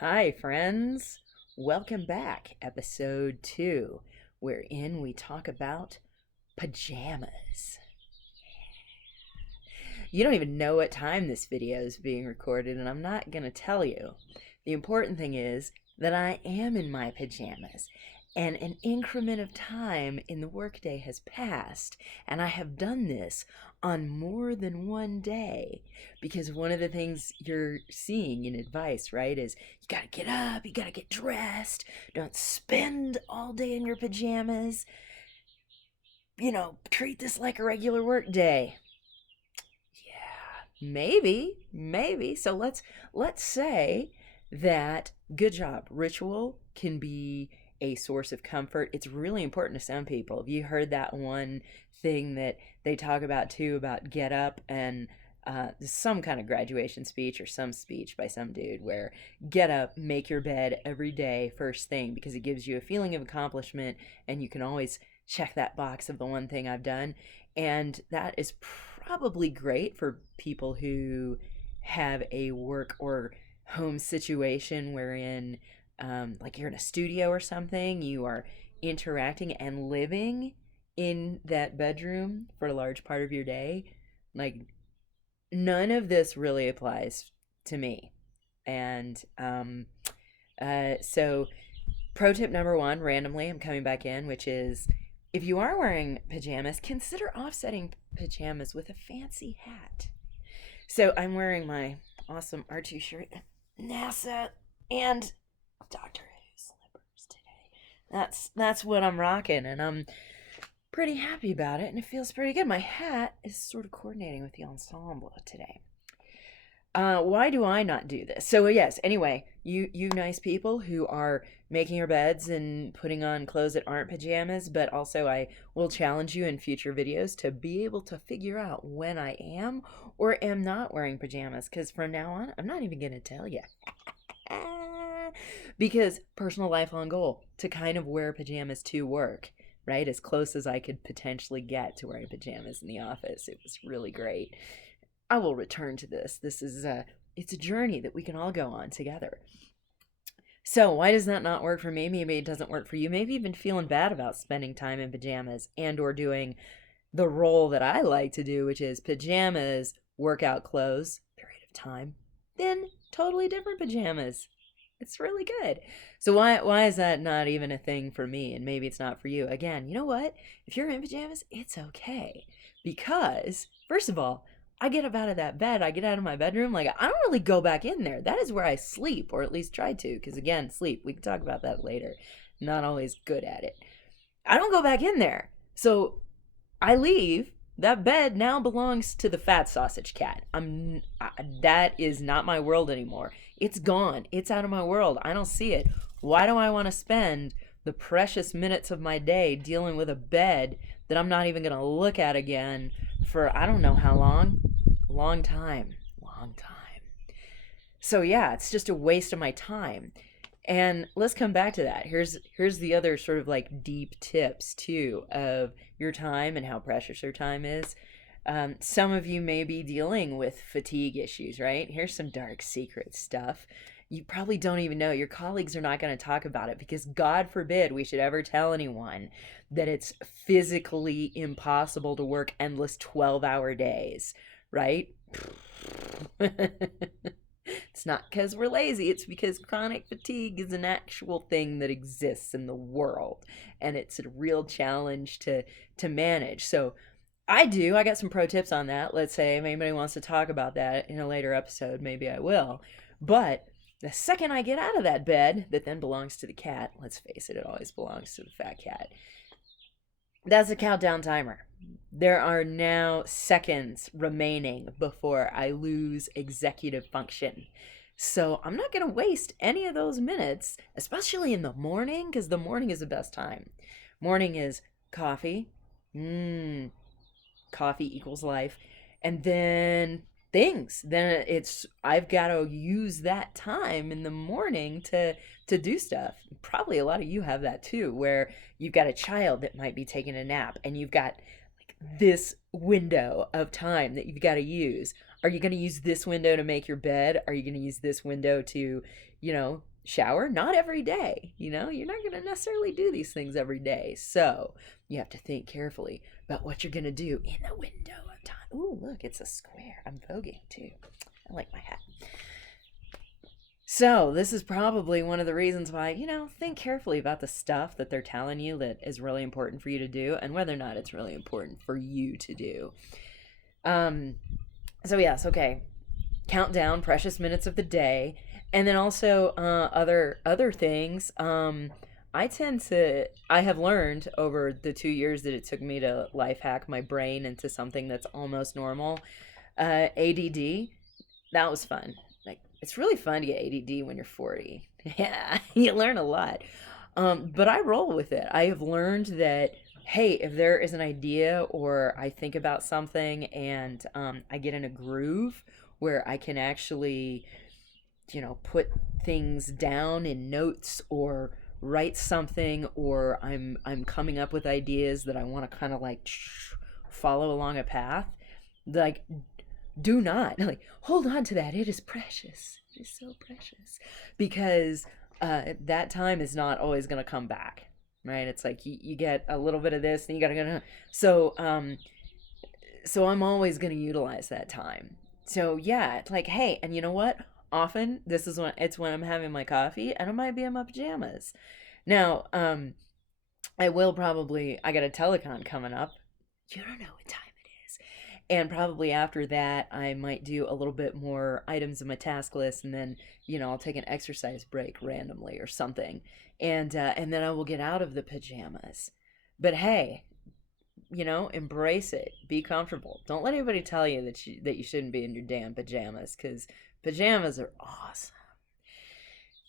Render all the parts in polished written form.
Hi, friends. Welcome back, episode 2, wherein we talk about pajamas. You don't even know what time this video is being recorded, and I'm not going to tell you. The important thing is that I am in my pajamas, and an increment of time in the workday has passed, and I have done this on more than one day. Because one of the things you're seeing in advice, right, is you gotta get up, you gotta get dressed, don't spend all day in your pajamas, treat this like a regular work day. Yeah, maybe. So let's say that good job. Ritual can be a source of comfort. It's really important to some people. Have you heard that one thing that they talk about too about get up and some kind of graduation speech or some speech by some dude where get up, make your bed every day first thing because it gives you a feeling of accomplishment and you can always check that box of the one thing I've done. And that is probably great for people who have a work or home situation wherein, like you're in a studio or something, you are interacting and living in that bedroom for a large part of your day. Like, none of this really applies to me. And so pro tip number one, randomly, I'm coming back in, which is if you are wearing pajamas, consider offsetting pajamas with a fancy hat. So I'm wearing my awesome R2 shirt, NASA, and Doctor Who slippers today. That's what I'm rocking, and I'm pretty happy about it, and it feels pretty good. My hat is sort of coordinating with the ensemble today. Why do I not do this? So yes, anyway, you nice people who are making your beds and putting on clothes that aren't pajamas, but also I will challenge you in future videos to be able to figure out when I am or am not wearing pajamas, because from now on, I'm not even going to tell you. Because personal lifelong goal to kind of wear pajamas to work, right? As close as I could potentially get to wearing pajamas in the office. It was really great. I will return to this. This is it's a journey that we can all go on together. So why does that not work for me? Maybe it doesn't work for you. Maybe you've been feeling bad about spending time in pajamas and or doing the role that I like to do, which is pajamas, workout clothes, period of time, then totally different pajamas. It's really good. So why is that not even a thing for me? And maybe it's not for you. Again, you know what? If you're in pajamas, it's okay. Because, first of all, I get up out of that bed, I get out of my bedroom, like I don't really go back in there. That is where I sleep, or at least try to, because again, sleep. We can talk about that later. Not always good at it. I don't go back in there. So I leave. That bed now belongs to the fat sausage cat. That is not my world anymore. It's gone. It's out of my world. I don't see it. Why do I want to spend the precious minutes of my day dealing with a bed that I'm not even going to look at again for I don't know how long? Long time. Long time. So yeah, it's just a waste of my time. And let's come back to that. Here's the other sort of like deep tips too of your time and how precious your time is. Some of you may be dealing with fatigue issues, right? Here's some dark secret stuff. You probably don't even know. Your colleagues are not going to talk about it because God forbid we should ever tell anyone that it's physically impossible to work endless 12-hour days, right? It's not because we're lazy, it's because chronic fatigue is an actual thing that exists in the world and it's a real challenge to manage. So I got some pro tips on that. Let's say if anybody wants to talk about that in a later episode, maybe I will. But the second I get out of that bed that then belongs to the cat, let's face it, it always belongs to the fat cat. That's a countdown timer. There are now seconds remaining before I lose executive function. So I'm not going to waste any of those minutes, especially in the morning, because the morning is the best time. Morning is coffee. Coffee equals life. And then things. Then I've got to use that time in the morning to do stuff. Probably a lot of you have that too, where you've got a child that might be taking a nap and you've got like this window of time that you've got to use. Are you going to use this window to make your bed? Are you going to use this window to, shower, not every day. You're not going to necessarily do these things every day. So you have to think carefully about what you're going to do in the window of time. Ooh, look, it's a square. I'm voguing too. I like my hat. So, this is probably one of the reasons why, think carefully about the stuff that they're telling you that is really important for you to do and whether or not it's really important for you to do. Um, so, yes, okay. Count down precious minutes of the day. And then also other things. I have learned over the 2 years that it took me to life hack my brain into something that's almost normal. ADD, that was fun. Like, it's really fun to get ADD when you're 40. Yeah, you learn a lot. But I roll with it. I have learned that, hey, if there is an idea or I think about something and I get in a groove where I can actually, put things down in notes or write something, or I'm coming up with ideas that I want to kind of like follow along a path, like, do not like hold on to that. It is precious. It is so precious because that time is not always going to come back, right? It's like you get a little bit of this and you gotta go. So I'm always going to utilize that time. So yeah, it's like, hey, and you know what, often this is when I'm having my coffee and I might be in my pajamas. Now, I got a telecon coming up. You don't know what time it is. And probably after that, I might do a little bit more items in my task list, and then I'll take an exercise break randomly or something, and then I will get out of the pajamas. But hey, embrace it. Be comfortable. Don't let anybody tell you that you shouldn't be in your damn pajamas, because pajamas are awesome.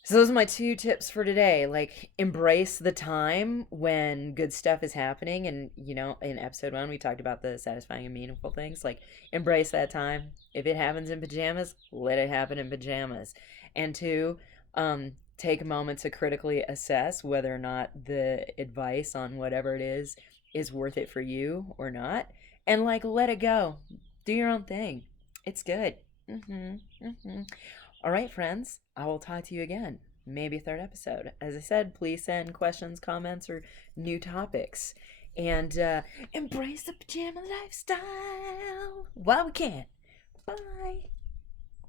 So those are my two tips for today. Like, embrace the time when good stuff is happening. And, in episode 1, we talked about the satisfying and meaningful things. Like, embrace that time. If it happens in pajamas, let it happen in pajamas. And 2, take a moment to critically assess whether or not the advice on whatever it is worth it for you or not. And, like, let it go. Do your own thing. It's good. All right, friends, I will talk to you again, maybe a third episode. As I said, please send questions, comments, or new topics. And embrace the pajama lifestyle while we can. Bye.